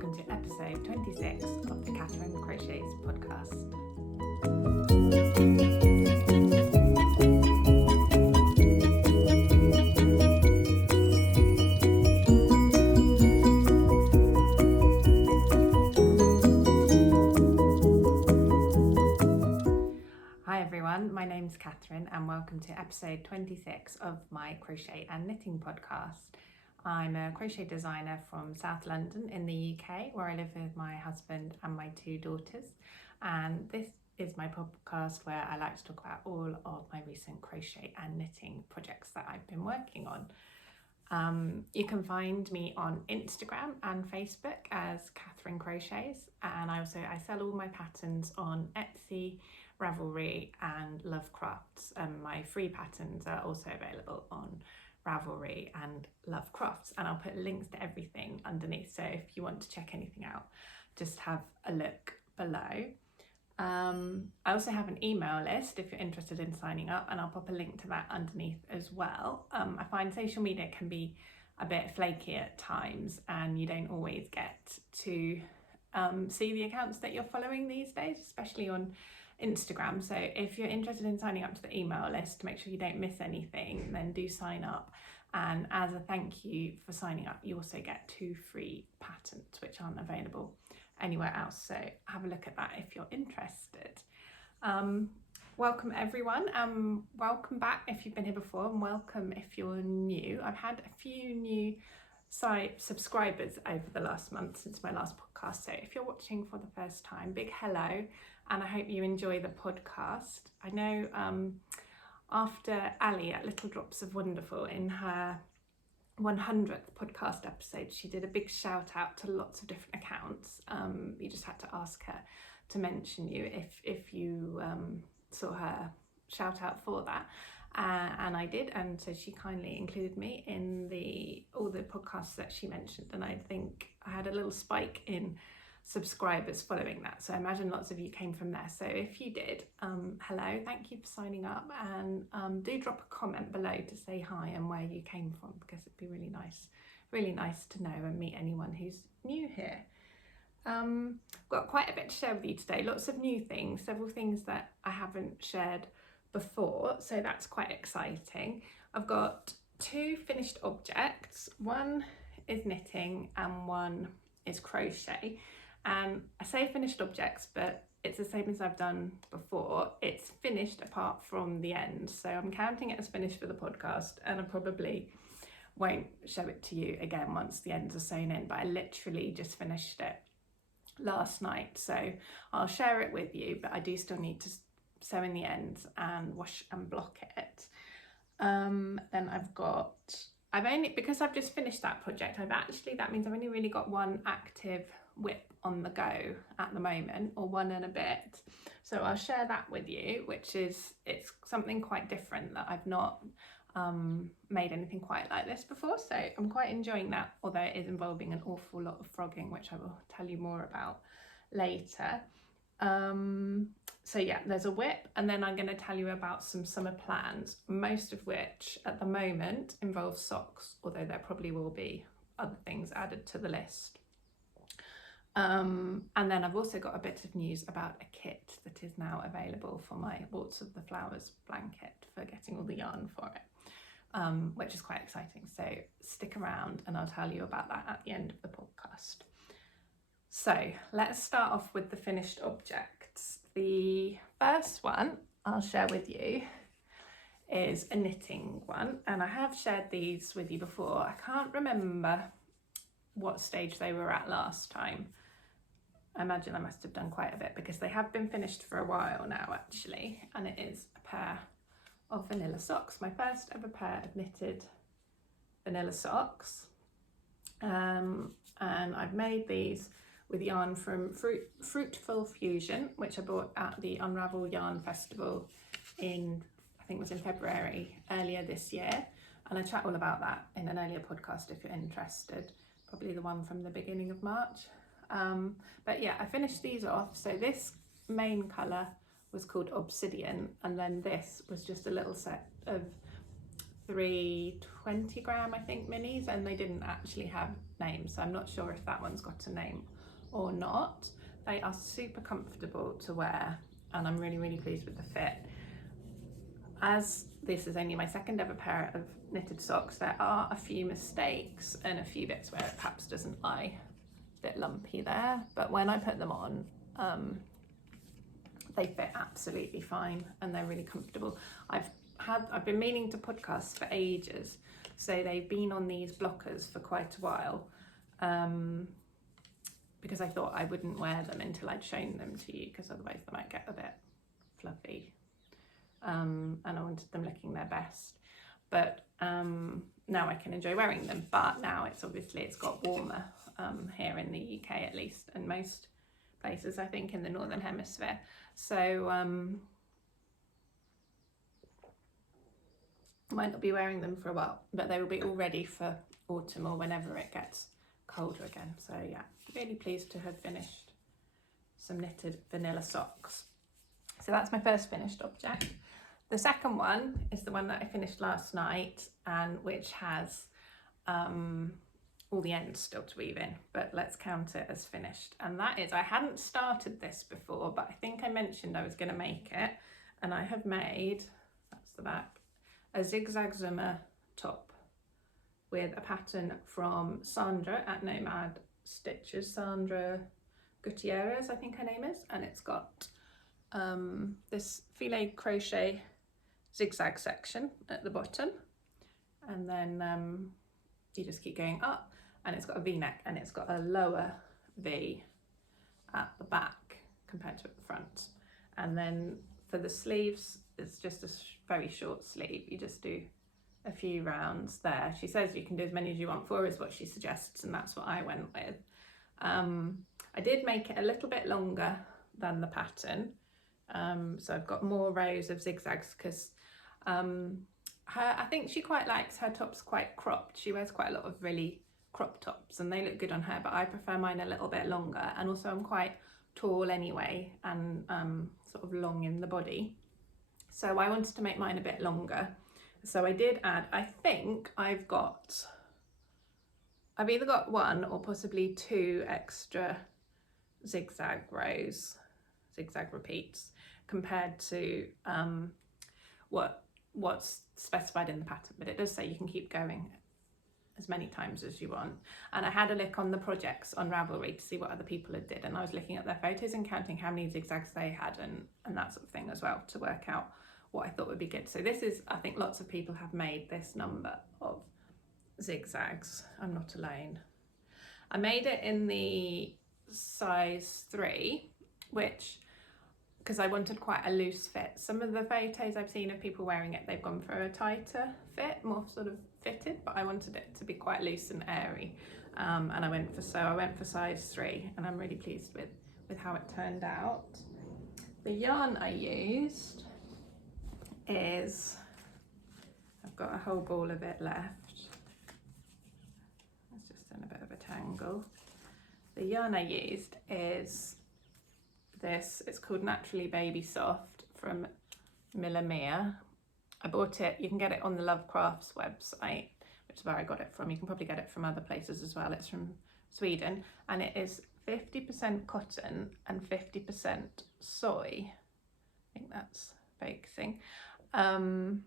welcome to episode 26 of the Catherine Crochets podcast. Hi everyone, my name's Catherine and welcome to episode 26 of my crochet and knitting podcast. I'm a crochet designer from South London in the UK, where I live with my husband and my two daughters. And this is my podcast where I like to talk about all of my recent crochet and knitting projects that I've been working on. You can find me on Instagram and Facebook as Catherine Crochets, and I sell all my patterns on Etsy, Ravelry and Love Crafts. My free patterns are also available on Ravelry and Love Crafts, and I'll put links to everything underneath, so if you want to check anything out, just have a look below. I also have an email list if you're interested in signing up, and I'll pop a link to that underneath as well. I find social media can be a bit flaky at times and you don't always get to see the accounts that you're following these days, especially on Instagram. So if you're interested in signing up to the email list to make sure you don't miss anything, then do sign up. And as a thank you for signing up, you also get 2 free patterns which aren't available anywhere else. So have a look at that if you're interested. Welcome everyone. Welcome back if you've been here before, and welcome if you're new. I've had a few new subscribers over the last month since my last podcast, so if you're watching for the first time, big hello, and I hope you enjoy the podcast. I know after Ali at Little Drops of Wonderful, in her 100th podcast episode, she did a big shout out to lots of different accounts. You just had to ask her to mention you if you saw her shout out for that. And I did, and so she kindly included me in all the podcasts that she mentioned, and I think I had a little spike in subscribers following that, so I imagine lots of you came from there. So if you did, hello, thank you for signing up, and do drop a comment below to say hi and where you came from, because it'd be really nice to know and meet anyone who's new here. Got quite a bit to share with you today, lots of new things, several things that I haven't shared before, so that's quite exciting. I've got 2 finished objects, one is knitting and one is crochet. And I say finished objects, but it's the same as I've done before. It's finished apart from the end, so I'm counting it as finished for the podcast, and I probably won't show it to you again once the ends are sewn in, but I literally just finished it last night, so I'll share it with you, but I do still need to sew in the ends and wash and block it. Then because I've just finished that project, that means I've only really got one active whip on the go at the moment, or one and a bit. So I'll share that with you, it's something quite different that I've not made anything quite like this before. So I'm quite enjoying that, although it is involving an awful lot of frogging, which I will tell you more about later. So yeah, there's a whip, and then I'm going to tell you about some summer plans, most of which at the moment involve socks, although there probably will be other things added to the list. And then I've also got a bit of news about a kit that is now available for my Waltz of the Flowers blanket, for getting all the yarn for it, which is quite exciting. So stick around and I'll tell you about that at the end of the podcast. So let's start off with the finished objects. The first one I'll share with you is a knitting one, and I have shared these with you before. I can't remember what stage they were at last time. I imagine I must have done quite a bit, because they have been finished for a while now actually, and it is a pair of vanilla socks, my first ever pair of knitted vanilla socks. And I've made these with yarn from Fruitful Fusion, which I bought at the Unravel Yarn Festival I think it was in February earlier this year, and I chat all about that in an earlier podcast if you're interested, probably the one from the beginning of March. But yeah, I finished these off. So this main colour was called Obsidian, and then this was just a little set of 3 20-gram, I think, minis, and they didn't actually have names, so I'm not sure if that one's got a name or not. They are super comfortable to wear, and I'm really, really pleased with the fit. As this is only my second ever pair of knitted socks, there are a few mistakes and a few bits where it perhaps doesn't lie a bit lumpy there, but when I put them on, they fit absolutely fine and they're really comfortable. I've been meaning to podcast for ages, so they've been on these blockers for quite a while, because I thought I wouldn't wear them until I'd shown them to you, because otherwise they might get a bit fluffy, and I wanted them looking their best. But now I can enjoy wearing them, but now it's got warmer here in the UK at least, and most places I think in the Northern Hemisphere, so I might not be wearing them for a while, but they will be all ready for autumn or whenever it gets colder again. So yeah, really pleased to have finished some knitted vanilla socks. So that's my first finished object. The second one is the one that I finished last night, and which has all the ends still to weave in, but let's count it as finished. And that is, I hadn't started this before, but I think I mentioned I was going to make it, and I have made, that's the back, a Zig Zag Zummer top with a pattern from Sandra at Nomad Stitches, Sandra Gutierrez I think her name is, and it's got this filet crochet zigzag section at the bottom, and then you just keep going up, and it's got a V-neck, and it's got a lower V at the back compared to at the front. And then for the sleeves, it's just a very short sleeve. You just do a few rounds there. She says you can do as many as you want. 4 is what she suggests, and that's what I went with. I did make it a little bit longer than the pattern, so I've got more rows of zigzags, because I think she quite likes her tops quite cropped. She wears quite a lot of really crop tops, and they look good on her, but I prefer mine a little bit longer, and also I'm quite tall anyway, and sort of long in the body, so I wanted to make mine a bit longer. So I did add, I think I've either got 1 or possibly 2 extra zigzag rows, zigzag repeats, compared to what's specified in the pattern, but it does say you can keep going as many times as you want. And I had a look on the projects on Ravelry to see what other people had did, and I was looking at their photos and counting how many zigzags they had, and that sort of thing as well, to work out what I thought would be good. So this is, I think lots of people have made this number of zigzags. I'm not alone. I made it in the size 3, which, because I wanted quite a loose fit. Some of the photos I've seen of people wearing it, they've gone for a tighter fit, more sort of fitted, but I wanted it to be quite loose and airy, and I went for size 3, and I'm really pleased with how it turned out. The yarn I used is, I've got a whole ball of it left. It's just in a bit of a tangle. The yarn I used is this. It's called Naturally Baby Soft from Millamere. I bought it, you can get it on the Love Crafts website, which is where I got it from. You can probably get it from other places as well. It's from Sweden, and it is 50% cotton and 50% soy. I think that's focusing. And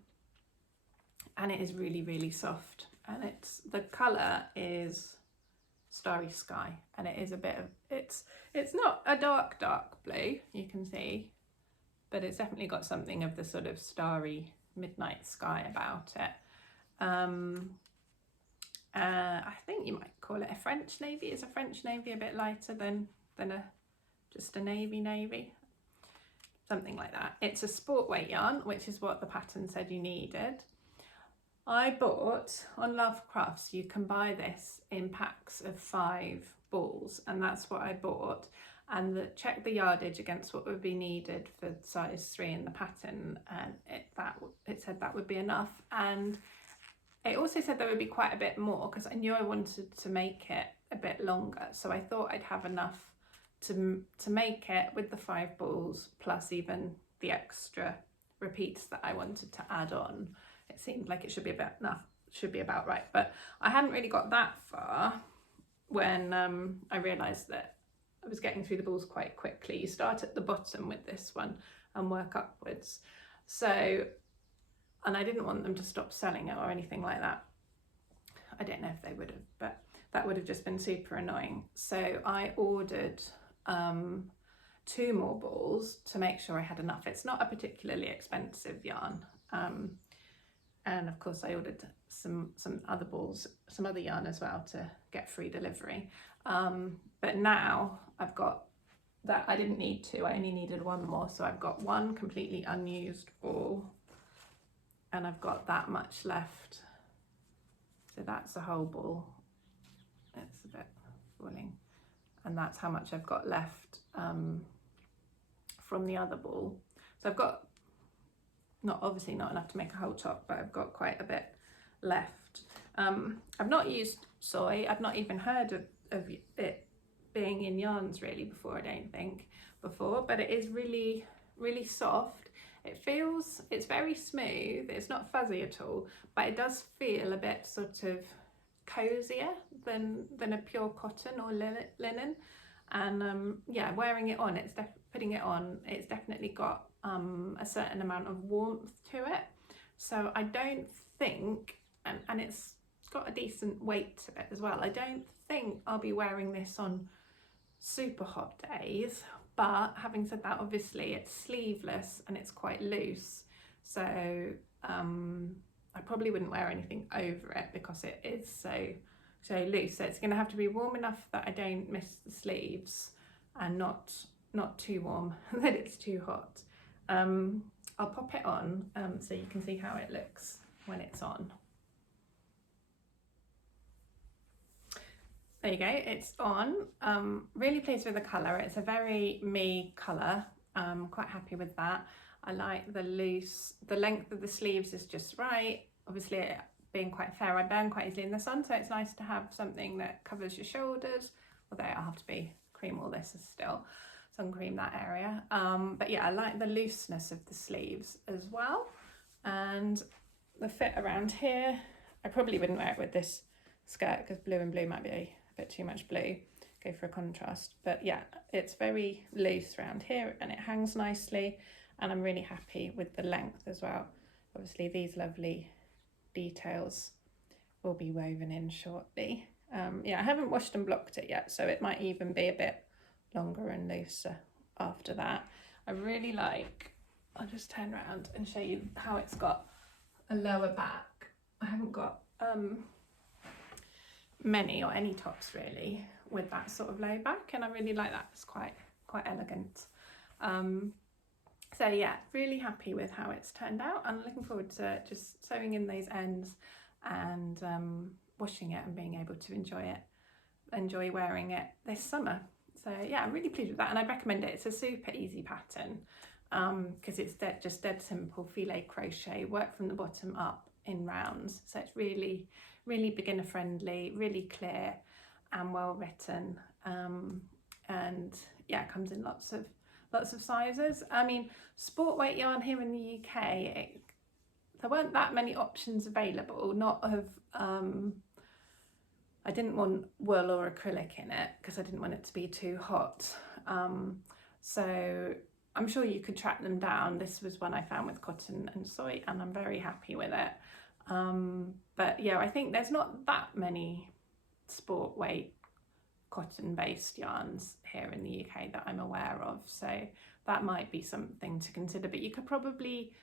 it is really, really soft, and the colour is Starry Sky, and it is a bit of, it's not a dark blue, you can see, but it's definitely got something of the sort of starry midnight sky about it. I think you might call it a French navy. Is a French navy a bit lighter than just a navy? Something like that. It's a sport weight yarn, which is what the pattern said you needed. I bought, on Love Crafts, you can buy this in packs of 5 balls, and that's what I bought. And check the yardage against what would be needed for size 3 in the pattern, and it said that would be enough. And it also said there would be quite a bit more, because I knew I wanted to make it a bit longer, so I thought I'd have enough to make it with the 5 balls plus even the extra repeats that I wanted to add on. it seemed like it should be about enough, should be about right, but I hadn't really got that far when I realised that I was getting through the balls quite quickly. You start at the bottom with this one and work upwards. So, and I didn't want them to stop selling it or anything like that. I don't know if they would have, but that would have just been super annoying. So I ordered 2 more balls to make sure I had enough. It's not a particularly expensive yarn. And of course I ordered some other balls, some other yarn as well to get free delivery. But now I've got that. I didn't need 2, I only needed 1 more. So I've got 1 completely unused ball and I've got that much left. So that's a whole ball. It's a bit falling. And that's how much I've got left from the other ball. So I've got, obviously not enough to make a whole top, but I've got quite a bit left. I've not used soy. I've not even heard of it being in yarns really before, I don't think, but it is really, really soft. It's very smooth. It's not fuzzy at all, but it does feel a bit sort of cozier than a pure cotton or linen. And yeah, wearing it on, putting it on, it's definitely got a certain amount of warmth to it. So I don't think, and it's got a decent weight to it as well, I don't think I'll be wearing this on super hot days. But having said that, obviously it's sleeveless and it's quite loose, so I probably wouldn't wear anything over it because it is so loose. So it's going to have to be warm enough that I don't miss the sleeves, and not too warm that it's too hot. I'll pop it on so you can see how it looks when it's on. There you go, it's on. Really pleased with the colour. It's a very me colour. Quite happy with that. I like the length of the sleeves is just right. Obviously it being quite fair, I burn quite easily in the sun, so it's nice to have something that covers your shoulders, although I'll have to cream all this still, sun cream that area. But yeah, I like the looseness of the sleeves as well. And the fit around here, I probably wouldn't wear it with this skirt because blue and blue might be a bit too much blue. Go for a contrast, but yeah, it's very loose around here and it hangs nicely, and I'm really happy with the length as well. Obviously these lovely details will be woven in shortly. Yeah, I haven't washed and blocked it yet, so it might even be a bit longer and looser after that. I really like, I'll just turn around and show you how it's got a lower back. I haven't got many or any tops really with that sort of low back, and I really like that. It's quite elegant. So yeah, really happy with how it's turned out. I'm looking forward to just sewing in those ends and washing it and being able to enjoy wearing it this summer. So yeah, I'm really pleased with that, and I recommend it. It's a super easy pattern because it's just dead simple filet crochet, work from the bottom up in rounds. So it's really beginner friendly, really clear and well written, and yeah, it comes in lots of sizes. I mean, sport weight yarn here in the UK, there weren't that many options available, not of I didn't want wool or acrylic in it because I didn't want it to be too hot. So I'm sure you could track them down. This was one I found with cotton and soy, and I'm very happy with it. But yeah, I think there's not that many sport weight cotton based yarns here in the UK that I'm aware of, so that might be something to consider. But you could probably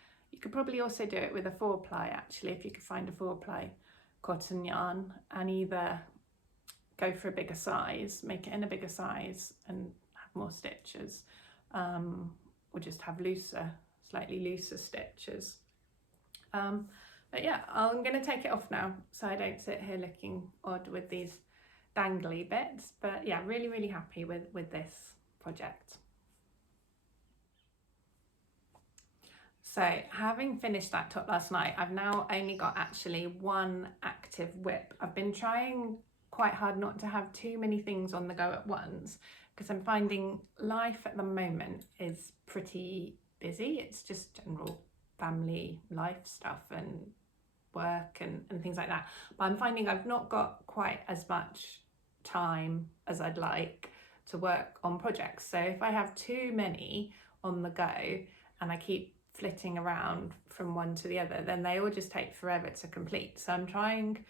also do it with a 4-ply actually, if you could find a 4-ply cotton yarn, and either go for a bigger size, make it in a bigger size and have more stitches, or just have slightly looser stitches. But yeah, I'm going to take it off now so I don't sit here looking odd with these dangly bits. But yeah, really happy with this project. So having finished that top last night, I've now only got actually one active whip. I've been trying quite hard not to have too many things on the go at once because I'm finding life at the moment is pretty busy. It's just general family life stuff and work and things like that. But I'm finding I've not got quite as much time as I'd like to work on projects. So if I have too many on the go and I keep flitting around from one to the other, then they all just take forever to complete. So I'm trying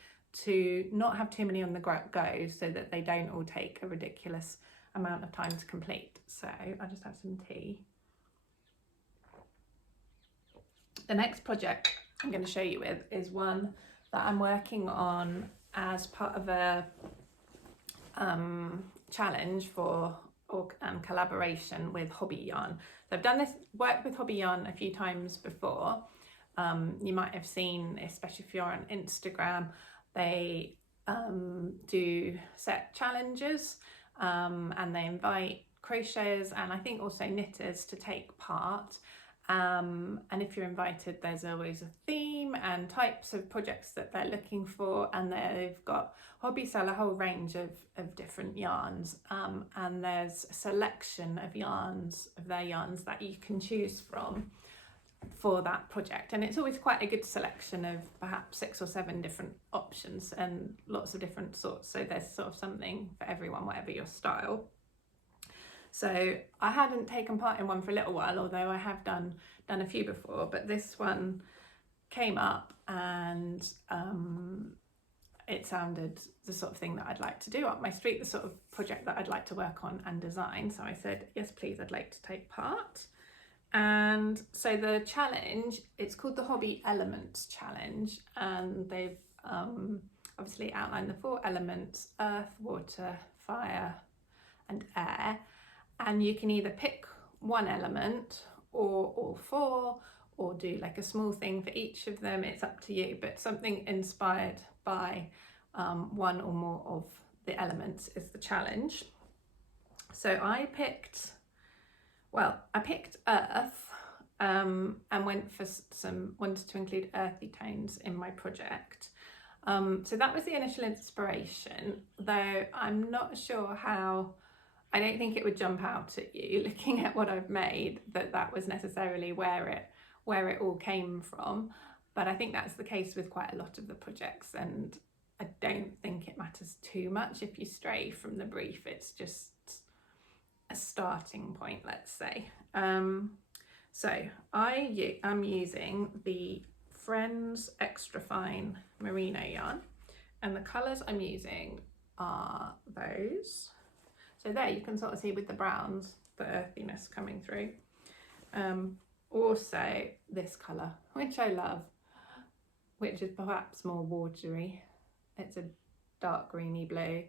to not have too many on the go so that they don't all take a ridiculous amount of time to complete. So I'll just have some tea. The next project I'm going to show you with is one that I'm working on as part of a challenge for collaboration with HOBBII yarn. So I've done this work with HOBBII yarn a few times before. You might have seen, especially if you're on Instagram, they do set challenges and they invite crocheters and I think also knitters to take part. And if you're invited, there's always a theme and types of projects that they're looking for, and they've got HOBBII sell a whole range of different yarns, and there's a selection of their yarns that you can choose from for that project, and it's always quite a good selection of perhaps 6 or 7 different options and lots of different sorts, so there's sort of something for everyone, whatever your style. So I hadn't taken part in one for a little while, although I have done a few before, but this one came up and it sounded the sort of thing that I'd like to do up my street, the sort of project that I'd like to work on and design. So I said, yes, please, I'd like to take part. And so the challenge, it's called the HOBBII Elements Challenge, and they've obviously outlined the 4 elements: earth, water, fire and air. And you can either pick one element or all 4, or do like a small thing for each of them. It's up to you, but something inspired by one or more of the elements is the challenge. So I picked earth and wanted to include earthy tones in my project. So that was the initial inspiration, though I'm not sure how. I don't think it would jump out at you looking at what I've made that was necessarily where it all came from, but I think that's the case with quite a lot of the projects, and I don't think it matters too much if you stray from the brief. It's just a starting point, let's say. So I am using the Friends Extra Fine Merino yarn, and the colours I'm using are those. So there you can sort of see with the browns, the earthiness coming through. Also this colour, which I love, which is perhaps more watery. It's a dark greeny blue.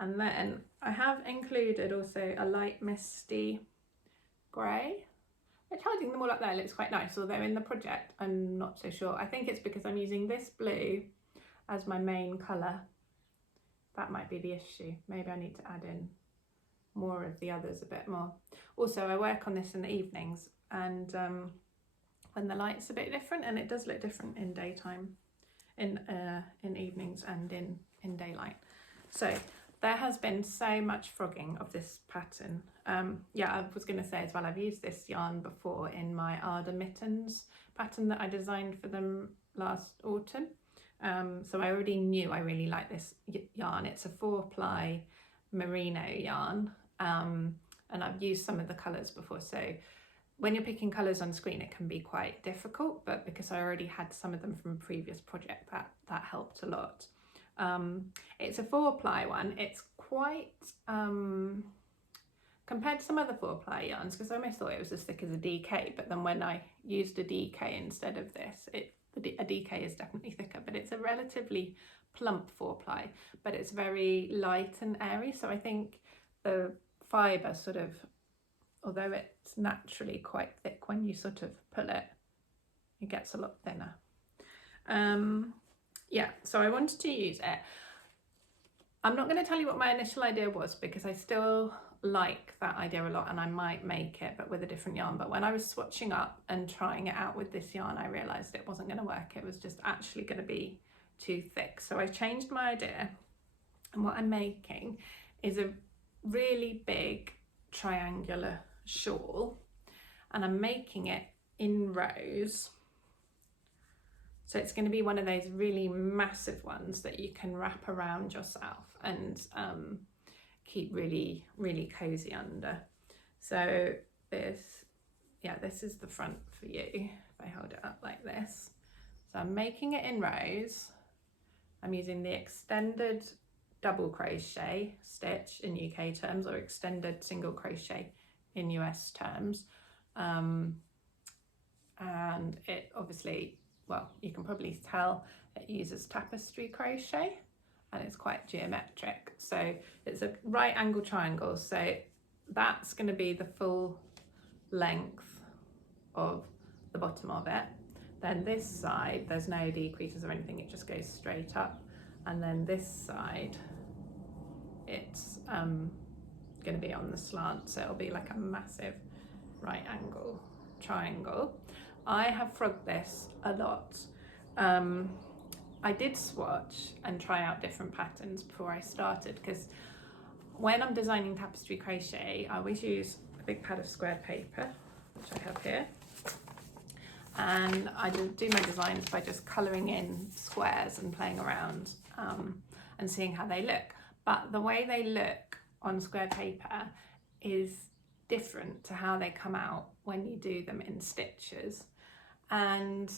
And then I have included also a light misty grey, which hiding them all up there looks quite nice, although in the project I'm not so sure. I think it's because I'm using this blue as my main colour. That might be the issue. Maybe I need to add in more of the others a bit more. Also, I work on this in the evenings, and when the light's a bit different, and it does look different in daytime, in evenings and in daylight. So there has been so much frogging of this pattern. Yeah, I was going to say as well, I've used this yarn before in my Arda Mittens pattern that I designed for them last autumn. So I already knew I really like this yarn. It's a 4-ply merino yarn, and I've used some of the colours before, so when you're picking colours on screen it can be quite difficult, but because I already had some of them from a previous project, that helped a lot. It's a 4-ply one. It's quite compared to some other 4-ply yarns, because I almost thought it was as thick as a DK, but then when I used a DK instead of this, a DK is definitely thicker, but it's a relatively plump 4-ply, but it's very light and airy. So I think the fibre sort of, although it's naturally quite thick, when you sort of pull it, it gets a lot thinner. Yeah, so I wanted to use it. I'm not going to tell you what my initial idea was, because I still like that idea a lot and I might make it, but with a different yarn. But when I was swatching up and trying it out with this yarn, I realised it wasn't going to work. It was just actually going to be too thick. So I changed my idea, and what I'm making is a really big triangular shawl, and I'm making it in rows. So it's going to be one of those really massive ones that you can wrap around yourself and keep really, really cozy under. So this is the front for you, if I hold it up like this. So I'm making it in rows. I'm using the extended double crochet stitch in UK terms, or extended single crochet in US terms. And it obviously, well, you can probably tell it uses tapestry crochet and it's quite geometric. So it's a right angle triangle. So that's going to be the full length of the bottom of it. Then this side, there's no decreases or anything, it just goes straight up. And then this side, it's going to be on the slant, so it'll be like a massive right angle triangle. I have frogged this a lot. I did swatch and try out different patterns before I started, because when I'm designing tapestry crochet, I always use a big pad of squared paper, which I have here. And I do my designs by just colouring in squares and playing around and seeing how they look. But the way they look on square paper is different to how they come out when you do them in stitches. And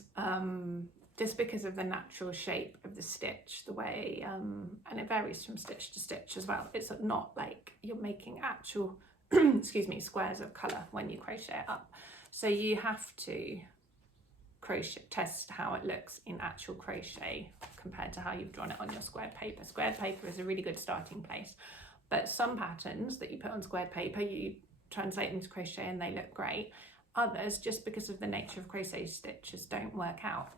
just because of the natural shape of the stitch, the way, and it varies from stitch to stitch as well. It's not like you're making actual, excuse me, squares of colour when you crochet it up. So you have to crochet test how it looks in actual crochet compared to how you've drawn it on your squared paper. Squared paper is a really good starting place, but some patterns that you put on squared paper, you translate into crochet and they look great. Others, just because of the nature of crochet stitches, don't work out.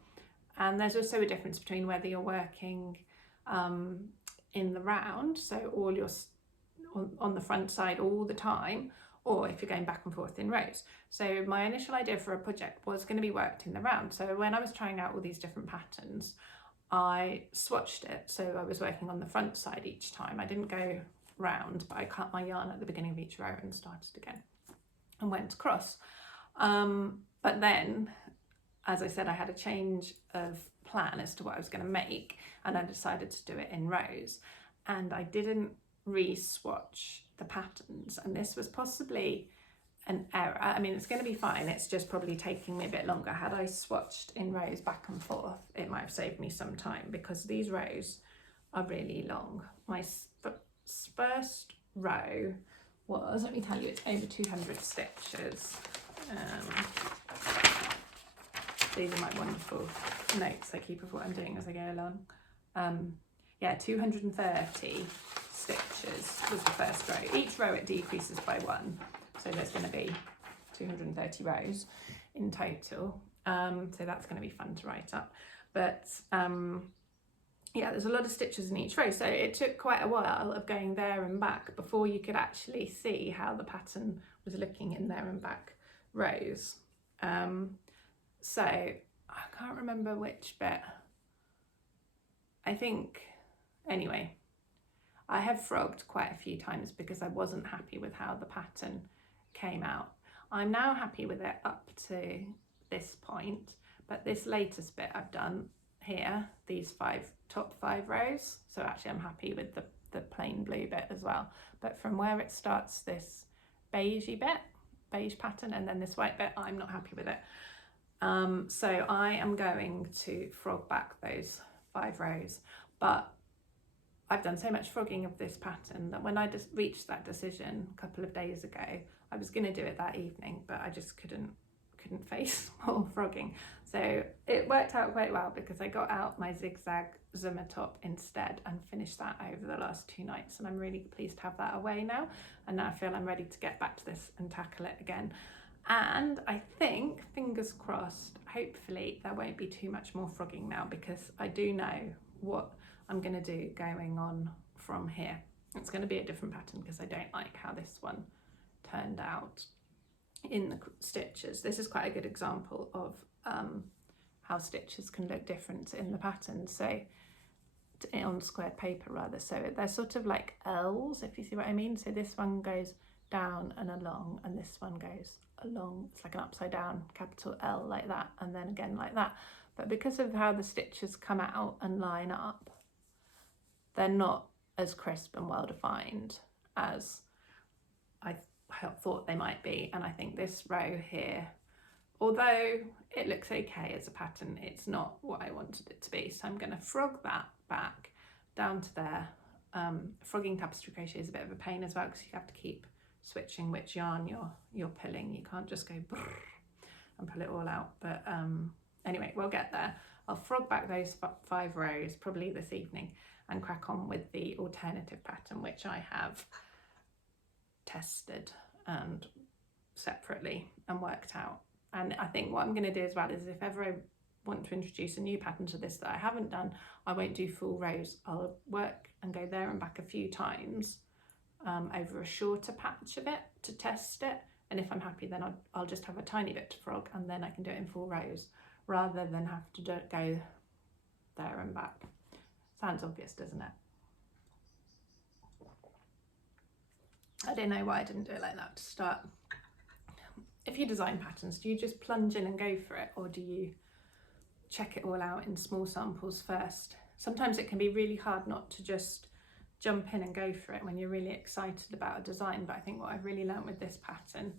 And there's also a difference between whether you're working in the round, so all your on the front side all the time, or if you're going back and forth in rows. So my initial idea for a project was going to be worked in the round. So when I was trying out all these different patterns, I swatched it. So I was working on the front side each time. I didn't go round, but I cut my yarn at the beginning of each row and started again and went across. But then, as I said, I had a change of plan as to what I was going to make, and I decided to do it in rows. And I didn't re-swatch the patterns, and this was possibly an error. I mean, it's going to be fine, it's just probably taking me a bit longer. Had I swatched in rows back and forth, it might have saved me some time, because these rows are really long. My first row was, let me tell you, it's over 200 stitches. These are my wonderful notes I keep of what I'm doing as I go along. Yeah, 230 stitches was the first row. Each row it decreases by 1, so there's going to be 230 rows in total. So that's going to be fun to write up. But yeah, there's a lot of stitches in each row, so it took quite a while of going there and back before you could actually see how the pattern was looking in there and back rows. So I can't remember which bit. I think, anyway, I have frogged quite a few times because I wasn't happy with how the pattern came out. I'm now happy with it up to this point, but this latest bit I've done here, these top five rows, so actually I'm happy with the plain blue bit as well. But from where it starts, this beige pattern, and then this white bit, I'm not happy with it. So I am going to frog back those 5 rows, but I've done so much frogging of this pattern that when I just reached that decision a couple of days ago, I was going to do it that evening, but I just couldn't face more frogging. So it worked out quite well because I got out my Zig Zag Zummer top instead and finished that over the last 2 nights, and I'm really pleased to have that away now, and now I feel I'm ready to get back to this and tackle it again. And I think, fingers crossed, hopefully there won't be too much more frogging now, because I do know what I'm going to do going on from here. It's going to be a different pattern because I don't like how this one turned out in the stitches. This is quite a good example of how stitches can look different in the pattern, so on squared paper rather. So they're sort of like L's, if you see what I mean. So this one goes down and along, and this one goes along, it's like an upside down capital L like that, and then again like that. But because of how the stitches come out and line up, they're not as crisp and well defined as I thought they might be. And I think this row here, although it looks okay as a pattern, it's not what I wanted it to be. So I'm going to frog that back down to there. Frogging tapestry crochet is a bit of a pain as well, because you have to keep switching which yarn you're pulling. You can't just go and pull it all out. But anyway, we'll get there. I'll frog back those 5 rows probably this evening and crack on with the alternative pattern, which I have tested and separately and worked out. And I think what I'm going to do as well is, if ever I want to introduce a new pattern to this that I haven't done, I won't do full rows. I'll work and go there and back a few times over a shorter patch of it to test it. And if I'm happy, then I'll just have a tiny bit to frog, and then I can do it in full rows rather than have to go there and back. Sounds obvious, doesn't it? I don't know why I didn't do it like that to start. If you design patterns, do you just plunge in and go for it, or do you check it all out in small samples first? Sometimes it can be really hard not to just jump in and go for it when you're really excited about a design, but I think what I've really learned with this pattern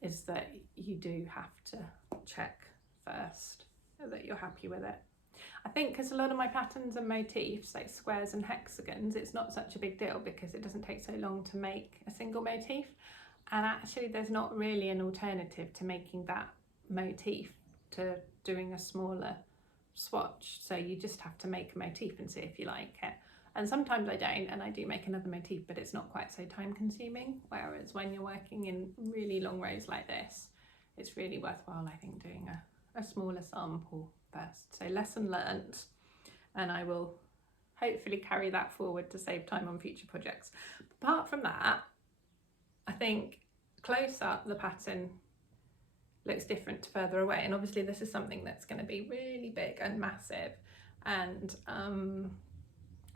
is that you do have to check first that you're happy with it. I think because a lot of my patterns are motifs, like squares and hexagons, it's not such a big deal because it doesn't take so long to make a single motif. And actually there's not really an alternative to making that motif to doing a smaller swatch. So you just have to make a motif and see if you like it. And sometimes I don't, and I do make another motif, but it's not quite so time consuming. Whereas when you're working in really long rows like this, it's really worthwhile, I think, doing a smaller sample first. So lesson learnt, and I will hopefully carry that forward to save time on future projects. Apart from that, I think close up the pattern looks different further away, and obviously this is something that's going to be really big and massive, and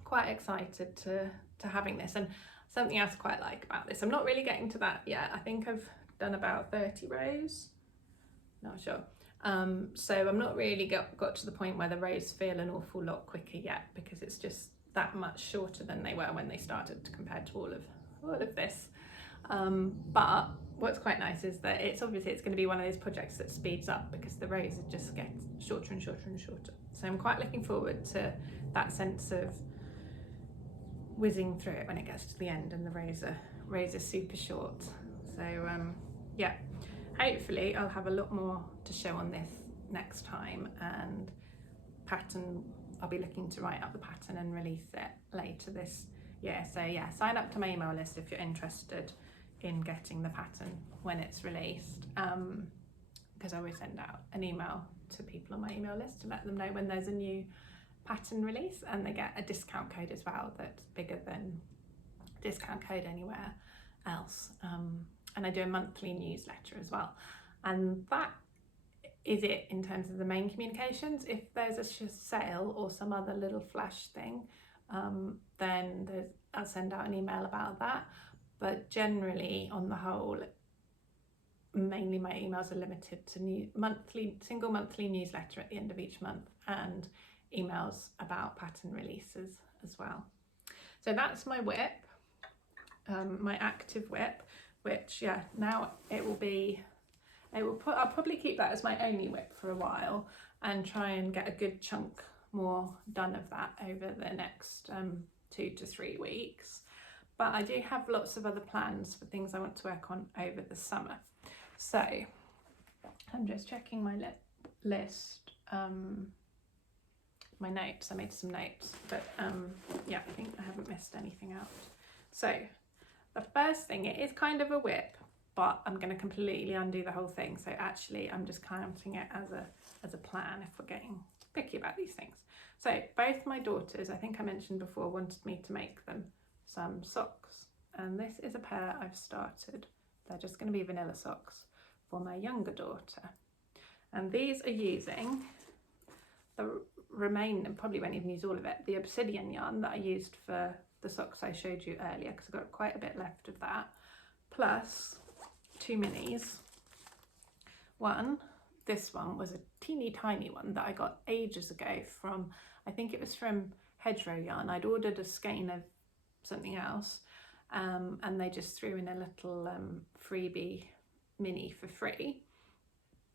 quite excited to having this. And something else I quite like about this, I'm not really getting to that yet. I think I've done about 30 rows, not sure. So I'm not really got to the point where the rows feel an awful lot quicker yet, because it's just that much shorter than they were when they started compared to all of this. But what's quite nice is that it's going to be one of those projects that speeds up, because the rows just get shorter and shorter and shorter. So I'm quite looking forward to that sense of whizzing through it when it gets to the end and the rows are super short. So yeah, hopefully I'll have a lot more to show on this next time, and pattern, I'll be looking to write up the pattern and release it later this year. So yeah, sign up to my email list if you're interested in getting the pattern when it's released, because I always send out an email to people on my email list to let them know when there's a new pattern release, and they get a discount code as well that's bigger than discount code anywhere else. And I do a monthly newsletter as well, and that is it in terms of the main communications. If there's a sale or some other little flash thing, then I'll send out an email about that. But generally, on the whole, mainly my emails are limited to single monthly newsletter at the end of each month, and emails about pattern releases as well. So that's my whip, my active whip, which yeah, now I'll probably keep that as my only whip for a while, and try and get a good chunk more done of that over the next 2 to 3 weeks. But I do have lots of other plans for things I want to work on over the summer. So I'm just checking my list, my notes. I made some notes, but yeah, I think I haven't missed anything out. So the first thing, it is kind of a whip, but I'm going to completely undo the whole thing. So actually I'm just counting it as a plan if we're getting picky about these things. So both my daughters, I think I mentioned before, wanted me to make them some socks, and this is a pair I've started. They're just going to be vanilla socks for my younger daughter, and these are using the remaining, probably won't even use all of it, the obsidian yarn that I used for the socks I showed you earlier, because I've got quite a bit left of that, plus 2 minis This one was a teeny tiny one that I got ages ago from, I think it was from Hedgerow Yarn. I'd ordered a skein of something else, and they just threw in a little freebie mini for free.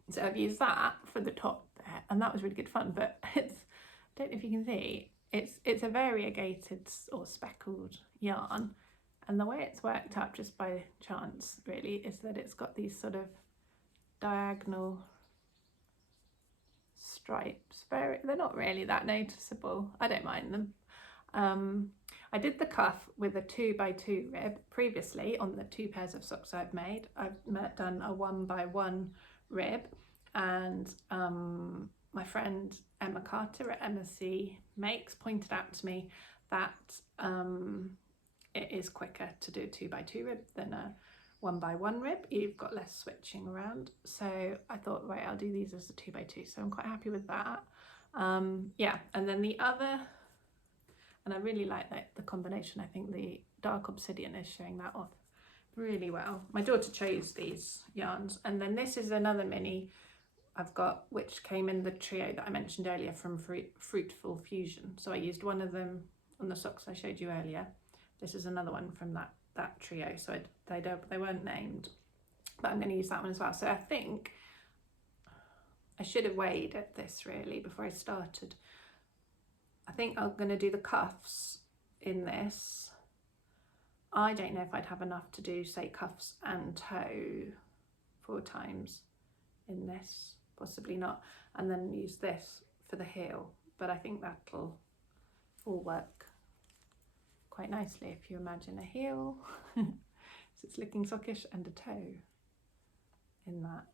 So I've used that for the top there, and that was really good fun. But it's, I don't know if you can see, it's a variegated or speckled yarn, and the way it's worked up just by chance really is that it's got these sort of diagonal stripes. They're not really that noticeable. I don't mind them. I did the cuff with a 2x2 rib previously on the 2 pairs of socks I've made. I've done a 1x1 rib, and my friend Emma Carter at MSC Makes pointed out to me that it is quicker to do a 2x2 rib than a 1x1 rib. You've got less switching around. So I thought, right, I'll do these as a 2x2. So I'm quite happy with that. Yeah, and then the other, and I really like the combination. I think the dark obsidian is showing that off really well. My daughter chose these yarns, and then this is another mini I've got, which came in the trio that I mentioned earlier from Fruitful Fusion. So I used one of them on the socks I showed you earlier. This is another one from that trio. So they weren't named, but I'm going to use that one as well. So I think I should have weighed at this really before I started. I think I'm going to do the cuffs in this. I don't know if I'd have enough to do, say, cuffs and toe 4 times in this, possibly not, and then use this for the heel, but I think that'll all work quite nicely if you imagine a heel. So it's looking sockish, and a toe in that.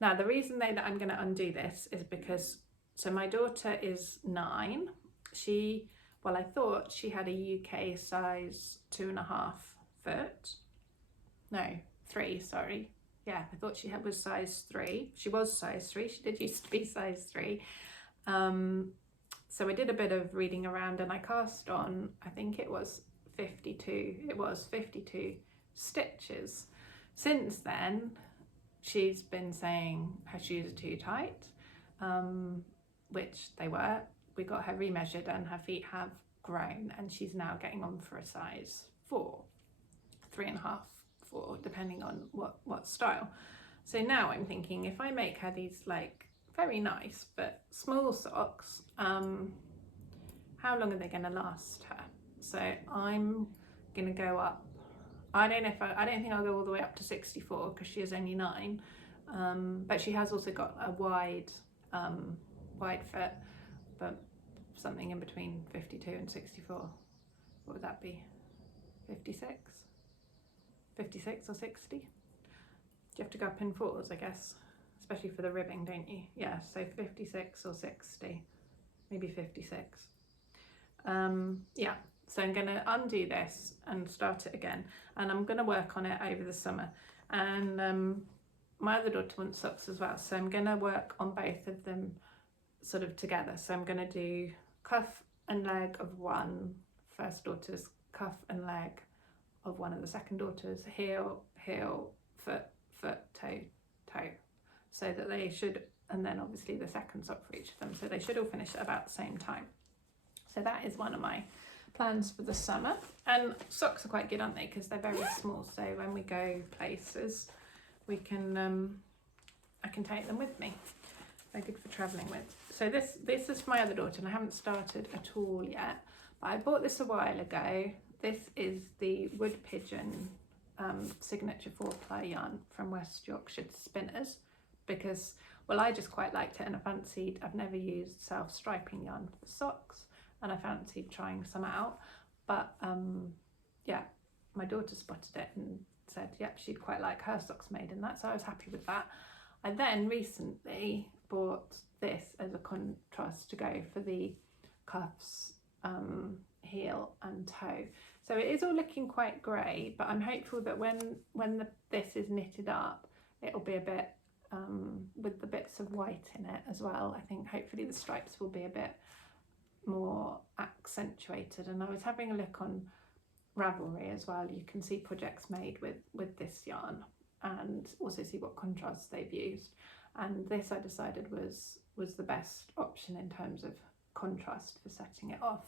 Now the reason though that I'm going to undo this is because, so my daughter is 9. Well, I thought she had a UK size 2.5 foot. No, 3, sorry. Yeah, I thought she was size 3. She was size 3. She did used to be size 3. So I did a bit of reading around, and I cast on, I think it was 52. It was 52 stitches. Since then, she's been saying her shoes are too tight, which they were. We got her remeasured and her feet have grown, and she's now getting on for a size 4, 3.5, 4, depending on what style. So now I'm thinking, if I make her these like very nice but small socks, how long are they going to last her? So I'm going to go up. I don't think I'll go all the way up to 64 because she is only 9, but she has also got a wide foot, but something in between 52 and 64. What would that be? 56? 56 or 60? Do you have to go up in 4s, I guess, especially for the ribbing, don't you? Yeah, so 56 or 60, maybe 56. Yeah, so I'm going to undo this and start it again, and I'm going to work on it over the summer. And my other daughter wants socks as well, so I'm going to work on both of them sort of together. So I'm going to do cuff and leg of one first daughter's, cuff and leg of one of the second daughter's, heel, foot, toe, so that they should, and then obviously the second sock for each of them, so they should all finish at about the same time. So that is one of my plans for the summer. And socks are quite good, aren't they, because they're very small, so when we go places we can I can take them with me. They're good for travelling with. So this is for my other daughter, and I haven't started at all yet, but I bought this a while ago. This is the Wood Pigeon signature 4-ply yarn from West Yorkshire Spinners, because, well, I just quite liked it, and I've never used self-striping yarn for the socks, and I fancied trying some out. But yeah, my daughter spotted it and said, yep, she'd quite like her socks made in that, so I was happy with that. I then recently bought this as a contrast to go for the cuffs, heel and toe. So it is all looking quite grey, but I'm hopeful that when this is knitted up, it'll be a bit with the bits of white in it as well. I think hopefully the stripes will be a bit more accentuated. And I was having a look on Ravelry as well. You can see projects made with this yarn, and also see what contrasts they've used. And this I decided was the best option in terms of contrast for setting it off,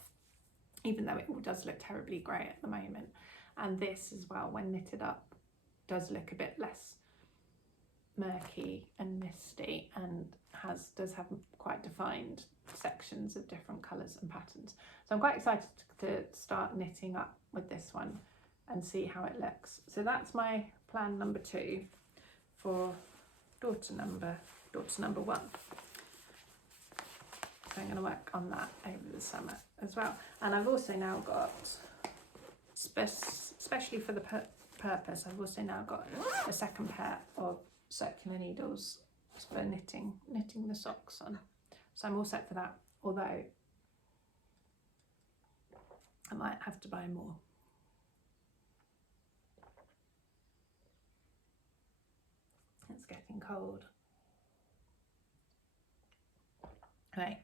even though it all does look terribly grey at the moment. And this as well, when knitted up, does look a bit less murky and misty, and does have quite defined sections of different colours and patterns. So I'm quite excited to start knitting up with this one and see how it looks. So that's my plan number 2 for daughter number 1. So I'm going to work on that over the summer as well. And I've also now got, especially for the purpose, I've also now got a second pair of circular needles for knitting the socks on. So I'm all set for that, although I might have to buy more. It's getting cold. Right,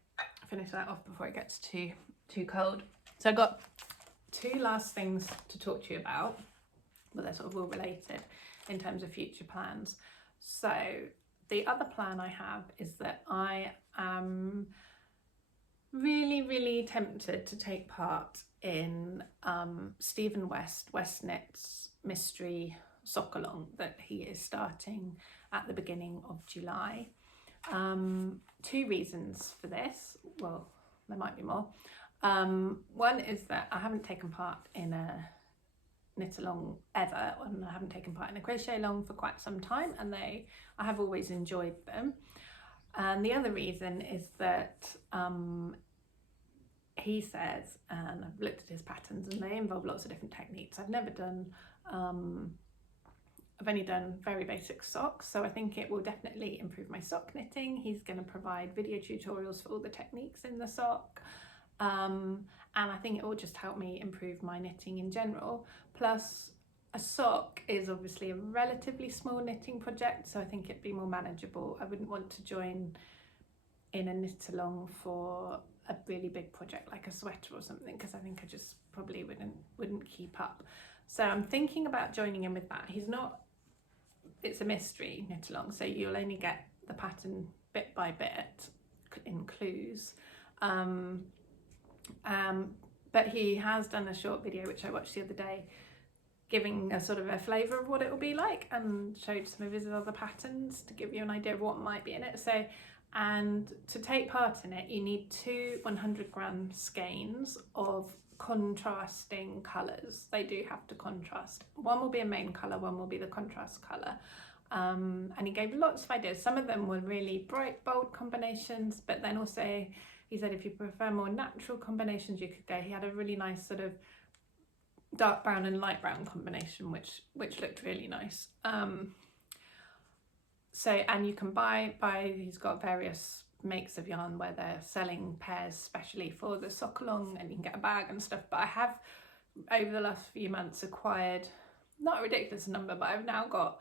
finish that off before it gets too cold. So I've got 2 last things to talk to you about, but they're sort of all related in terms of future plans. So the other plan I have is that I am really tempted to take part in Stephen West Knit's mystery Sockalong that he is starting at the beginning of July. 2 reasons for this. Well, there might be more. One is that I haven't taken part in a knit along ever, and I haven't taken part in a crochet along for quite some time, and I have always enjoyed them. And the other reason is that he says, and I've looked at his patterns, and they involve lots of different techniques. I've never done I've only done very basic socks, so I think it will definitely improve my sock knitting. He's going to provide video tutorials for all the techniques in the sock, and I think it will just help me improve my knitting in general. Plus, a sock is obviously a relatively small knitting project, so I think it'd be more manageable. I wouldn't want to join in a knit along for a really big project like a sweater or something, because I think I just probably wouldn't keep up. So I'm thinking about joining in with that. It's a mystery knit along, so you'll only get the pattern bit by bit in clues. But he has done a short video which I watched the other day, giving a sort of a flavour of what it will be like, and showed some of his other patterns to give you an idea of what might be in it. So, and to take part in it, you need 2 100-gram skeins of contrasting colours. They do have to contrast. One will be a main colour, one will be the contrast colour. And he gave lots of ideas. Some of them were really bright, bold combinations, but then also he said if you prefer more natural combinations, you could go. He had a really nice sort of dark brown and light brown combination, which looked really nice. So, and you can buy, he's got various makes of yarn where they're selling pairs specially for the Sockalong, and you can get a bag and stuff. But I have, over the last few months, acquired, not a ridiculous number, but I've now got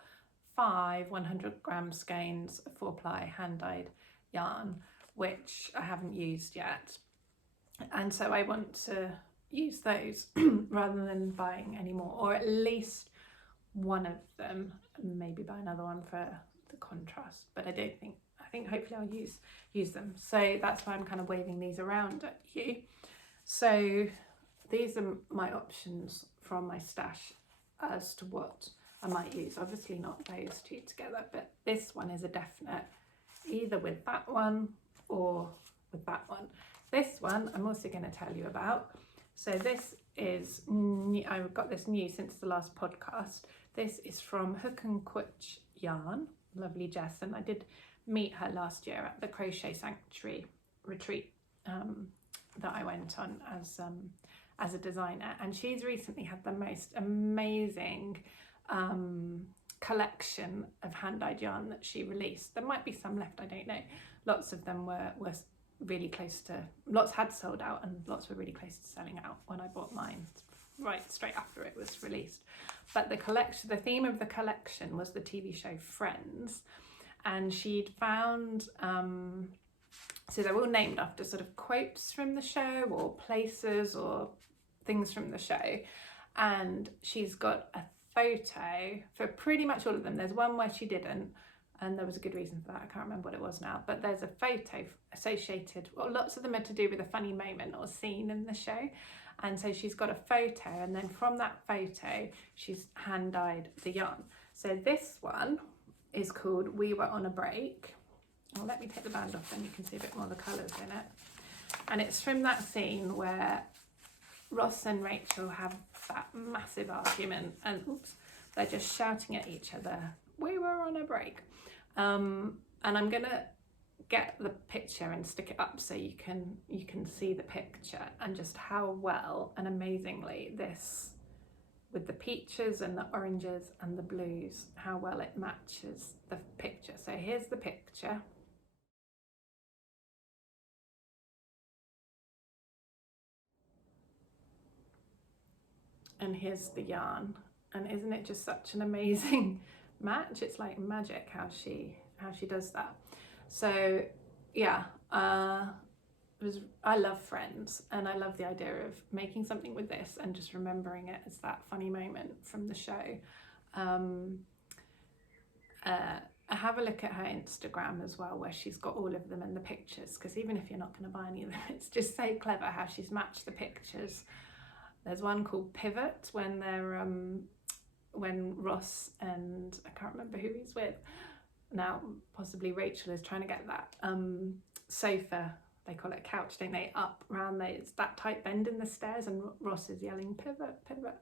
5 100-gram skeins of 4-ply hand-dyed yarn, which I haven't used yet. And so I want to use those rather than buying any more, or at least one of them, and maybe buy another one for the contrast. But I think hopefully I'll use them. So that's why I'm kind of waving these around at you. So these are my options from my stash as to what I might use. Obviously not those 2 together, but this one is a definite, either with that one or with that one. This one I'm also going to tell you about. So this is new. I got this new since the last podcast. This is from Hook and Quitch Yarn, lovely Jess, and I did meet her last year at the Crochet Sanctuary retreat that I went on as a designer, and she's recently had the most amazing collection of hand-dyed yarn that she released. There might be some left, I don't know. Lots of them were really close to, lots had sold out, and lots were really close to selling out when I bought mine right straight after it was released. But the collection, the theme of the collection was the TV show Friends, and she'd found so they're all named after sort of quotes from the show or places or things from the show, and she's got photo for pretty much all of them. There's one where she didn't, and there was a good reason for that. I can't remember what it was now, but there's a photo associated, well, lots of them are to do with a funny moment or scene in the show. And so she's got a photo, and then from that photo, she's hand dyed the yarn. So this one is called We Were on a Break. Oh, let me take the band off, then you can see a bit more of the colours in it. And it's from that scene where Ross and Rachel have that massive argument, and oops, they're just shouting at each other, "We were on a break." And I'm gonna get the picture and stick it up so you can see the picture and just how well and amazingly this, with the peaches and the oranges and the blues, how well it matches the picture. So here's the picture. And here's the yarn, and isn't it just such an amazing match? It's like magic how she does that. So yeah, I love Friends, and I love the idea of making something with this and just remembering it as that funny moment from the show. Have a look at her Instagram as well, where she's got all of them in the pictures, because even if you're not going to buy any of them, it's just so clever how she's matched the pictures. There's one called Pivot when they're when Ross and I can't remember who he's with now, possibly Rachel, is trying to get that sofa, they call it a couch, don't they, up round there. It's that tight bend in the stairs, and Ross is yelling pivot, pivot.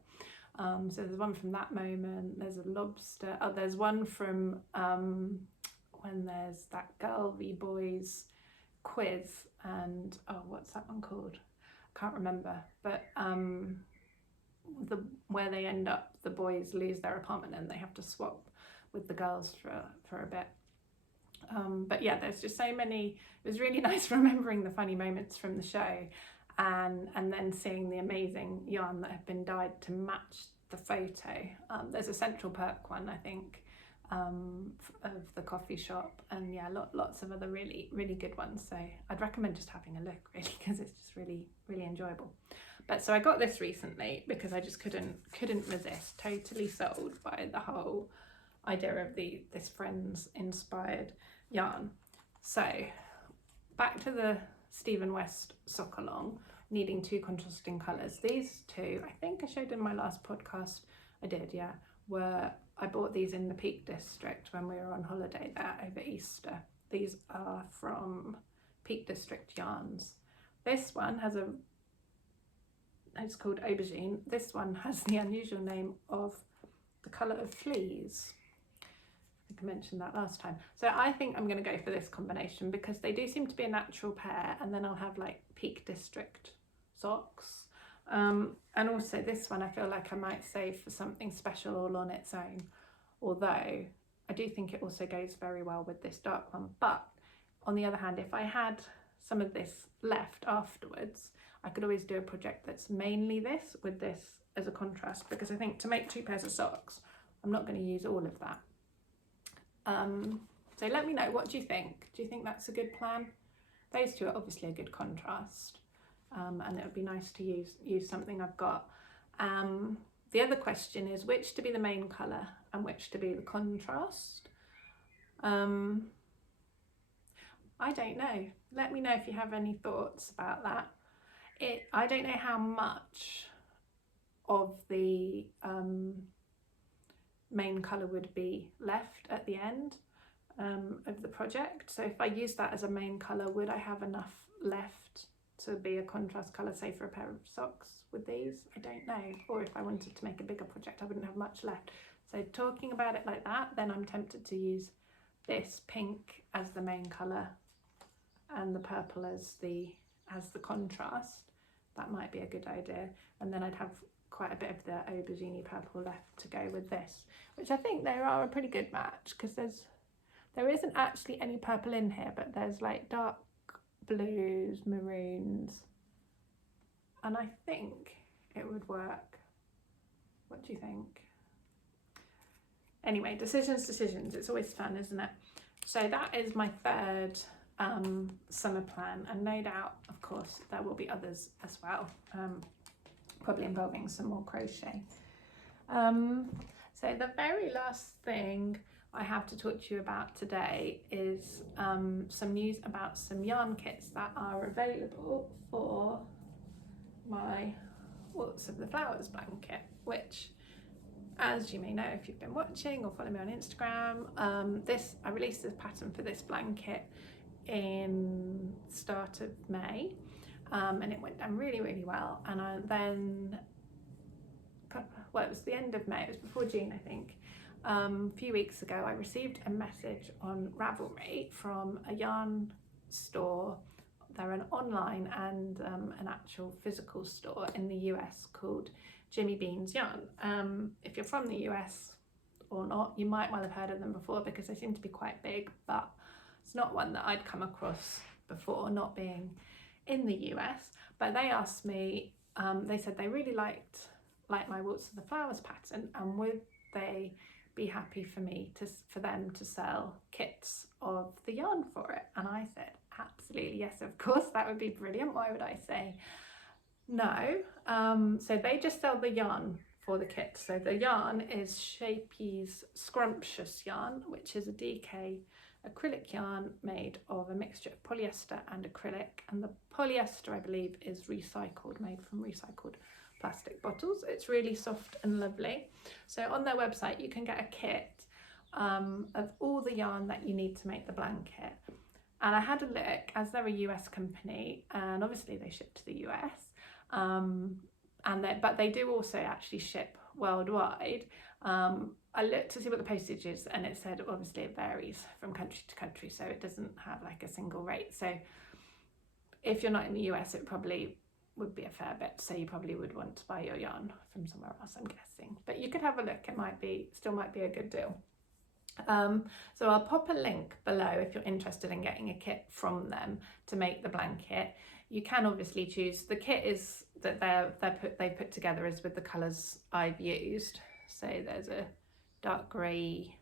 So there's one from that moment. There's a lobster. Oh, there's one from when there's that girl v boys quiz, and oh, what's that one called? I can't remember, but where they end up, the boys lose their apartment and they have to swap with the girls for a bit. But yeah, there's just so many. It was really nice remembering the funny moments from the show, and then seeing the amazing yarn that have been dyed to match the photo. There's a Central Perk one, I think, of the coffee shop, and yeah, lots of other really good ones. So I'd recommend just having a look, really, because it's just really enjoyable. But so I got this recently because I just couldn't resist. Totally sold by the whole idea of this Friends inspired yarn. So back to the Stephen West Sockalong, needing 2 contrasting colours. These two, I think I showed in my last podcast, I did, yeah, were I bought these in the Peak District when we were on holiday there over Easter. These are from Peak District Yarns. This one has it's called Aubergine. This one has the unusual name of the colour of fleas. I think I mentioned that last time. So I think I'm going to go for this combination because they do seem to be a natural pair, and then I'll have like Peak District socks. And also this one I feel like I might save for something special all on its own, although I do think it also goes very well with this dark one. But on the other hand, if I had some of this left afterwards, I could always do a project that's mainly this with this as a contrast, because I think to make 2 pairs of socks, I'm not going to use all of that. So let me know, what do you think? Do you think that's a good plan? Those two are obviously a good contrast, and it would be nice to use something I've got. The other question is which to be the main colour and which to be the contrast. I don't know. Let me know if you have any thoughts about that. I don't know how much of the main colour would be left at the end of the project. So if I use that as a main colour, would I have enough left to be a contrast colour, say for a pair of socks with these? I don't know. Or if I wanted to make a bigger project, I wouldn't have much left. So talking about it like that, then I'm tempted to use this pink as the main colour and the purple as the contrast. That might be a good idea. And then I'd have quite a bit of the aubergine purple left to go with this, which I think they are a pretty good match, because there isn't actually any purple in here, but there's like dark blues, maroons, and I think it would work. What do you think? Anyway, decisions, it's always fun, isn't it? So that is my 3rd summer plan, and no doubt, of course, there will be others as well, probably involving some more crochet. So the very last thing I have to talk to you about today is some news about some yarn kits that are available for my Waltz of the Flowers blanket, which, as you may know if you've been watching or follow me on Instagram, I released this pattern for this blanket in start of May, and it went down really, really well. And it was the end of May, it was before June, I think. A few weeks ago I received a message on Ravelry from a yarn store. They're an online and an actual physical store in the US called Jimmy Bean's Yarn. If you're from the US or not, you might well have heard of them before because they seem to be quite big, but it's not one that I'd come across before, not being in the US. But they asked me, they said they really liked my Waltz of the Flowers pattern, and would they be happy for them to sell kits of the yarn for it? And I said, absolutely, yes, of course, that would be brilliant. Why would I say no? So they just sell the yarn for the kit. So the yarn is HOBBII's Scrumptious yarn, which is a DK acrylic yarn made of a mixture of polyester and acrylic, and the polyester, I believe, is recycled, made from recycled plastic bottles. It's really soft and lovely. So on their website you can get a kit of all the yarn that you need to make the blanket. And I had a look, as they're a US company and obviously they ship to the US, but they do also actually ship worldwide. I looked to see what the postage is, and it said obviously it varies from country to country, so it doesn't have like a single rate. So if you're not in the US, it probably would be a fair bit, so you probably would want to buy your yarn from somewhere else, I'm guessing. But you could have a look, it still might be a good deal. So I'll pop a link below if you're interested in getting a kit from them to make the blanket. You can obviously choose, the kit is that they put together is with the colours I've used. So there's a dark grey,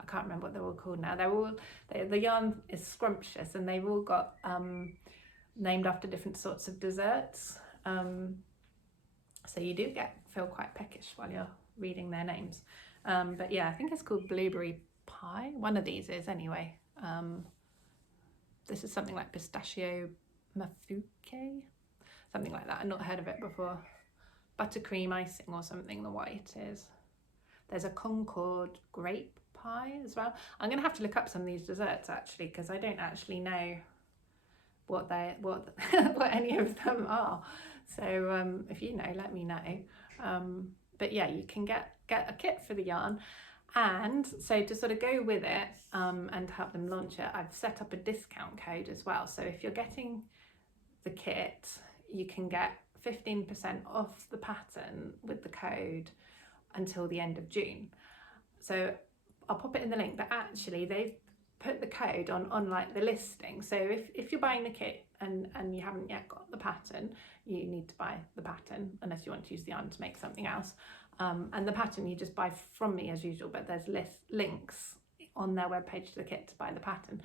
I can't remember what they're all called now. The yarn is Scrumptious, and they've all got named after different sorts of desserts. So you do feel quite peckish while you're reading their names. But yeah, I think it's called blueberry pie. One of these is anyway. This is something like pistachio mafuke, something like that. I've not heard of it before. Buttercream icing or something, the white is. There's a Concord grape pie as well. I'm gonna have to look up some of these desserts actually, because I don't actually know what any of them are. So if you know, let me know. But yeah, you can get a kit for the yarn. And so to sort of go with it and help them launch it, I've set up a discount code as well. So if you're getting the kit, you can get 15% off the pattern with the code until the end of June. So I'll pop it in the link, but actually they've put the code on like the listing. So if you're buying the kit and you haven't yet got the pattern, you need to buy the pattern unless you want to use the yarn to make something else. And the pattern you just buy from me as usual, but there's links on their webpage to the kit to buy the pattern.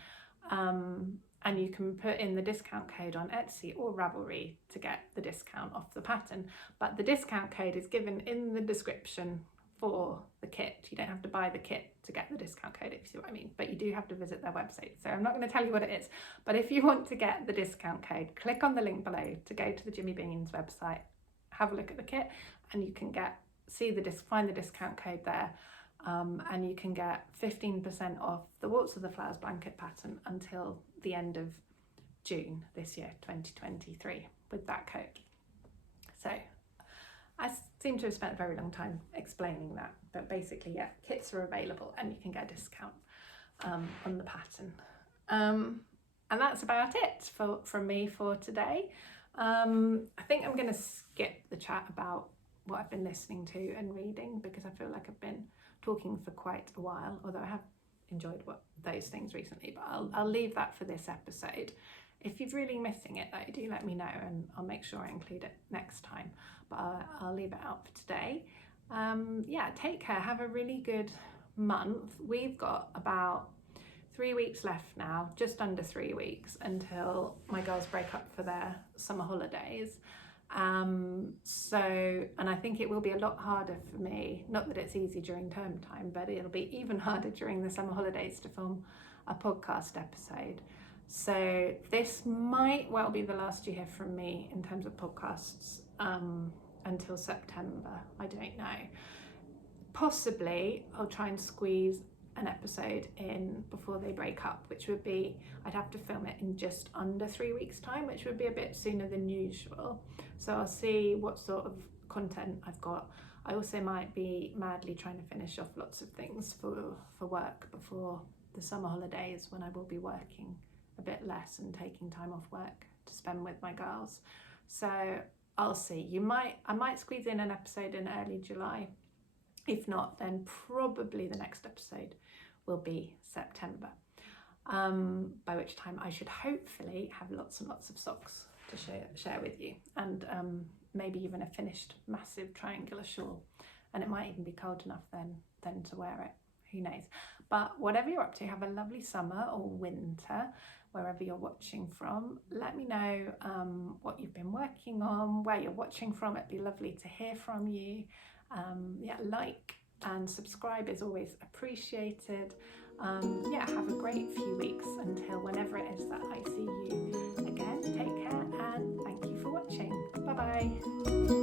And you can put in the discount code on Etsy or Ravelry to get the discount off the pattern. But the discount code is given in the description for the kit. You don't have to buy the kit to get the discount code, if you see what I mean, but you do have to visit their website. So I'm not going to tell you what it is, but if you want to get the discount code, click on the link below to go to the Jimmy Bean's website, have a look at the kit, and you can find the discount code there, and you can get 15% off the Waltz of the Flowers blanket pattern until the end of June this year, 2023, with that code. So I seem to have spent a very long time explaining that, but basically, yeah, kits are available and you can get a discount on the pattern. And that's about it from me for today. I think I'm going to skip the chat about what I've been listening to and reading, because I feel like I've been talking for quite a while, although I have enjoyed those things recently, but I'll leave that for this episode. If you're really missing it though, do let me know and I'll make sure I include it next time, but I'll leave it out for today. Yeah, take care, have a really good month. We've got about 3 weeks left now, just under 3 weeks, until my girls break up for their summer holidays. And I think it will be a lot harder for me, not that it's easy during term time, but it'll be even harder during the summer holidays to film a podcast episode. So this might well be the last you hear from me in terms of podcasts until September. I don't know. Possibly I'll try and squeeze an episode in before they break up, which would be, I'd have to film it in just under 3 weeks time, which would be a bit sooner than usual. So I'll see what sort of content I've got. I also might be madly trying to finish off lots of things for work before the summer holidays, when I will be working a bit less and taking time off work to spend with my girls. So I'll see. I might squeeze in an episode in early July. If not, then probably the next episode will be September, by which time I should hopefully have lots and lots of socks to share with you, and maybe even a finished massive triangular shawl, and it might even be cold enough then to wear it. Who knows? But whatever you're up to, have a lovely summer or winter wherever you're watching from. Let me know what you've been working on, where you're watching from. It'd be lovely to hear from you. Like and subscribe is always appreciated. Have a great few weeks until whenever it is that I see you again. Take care and thank you for watching. Bye bye.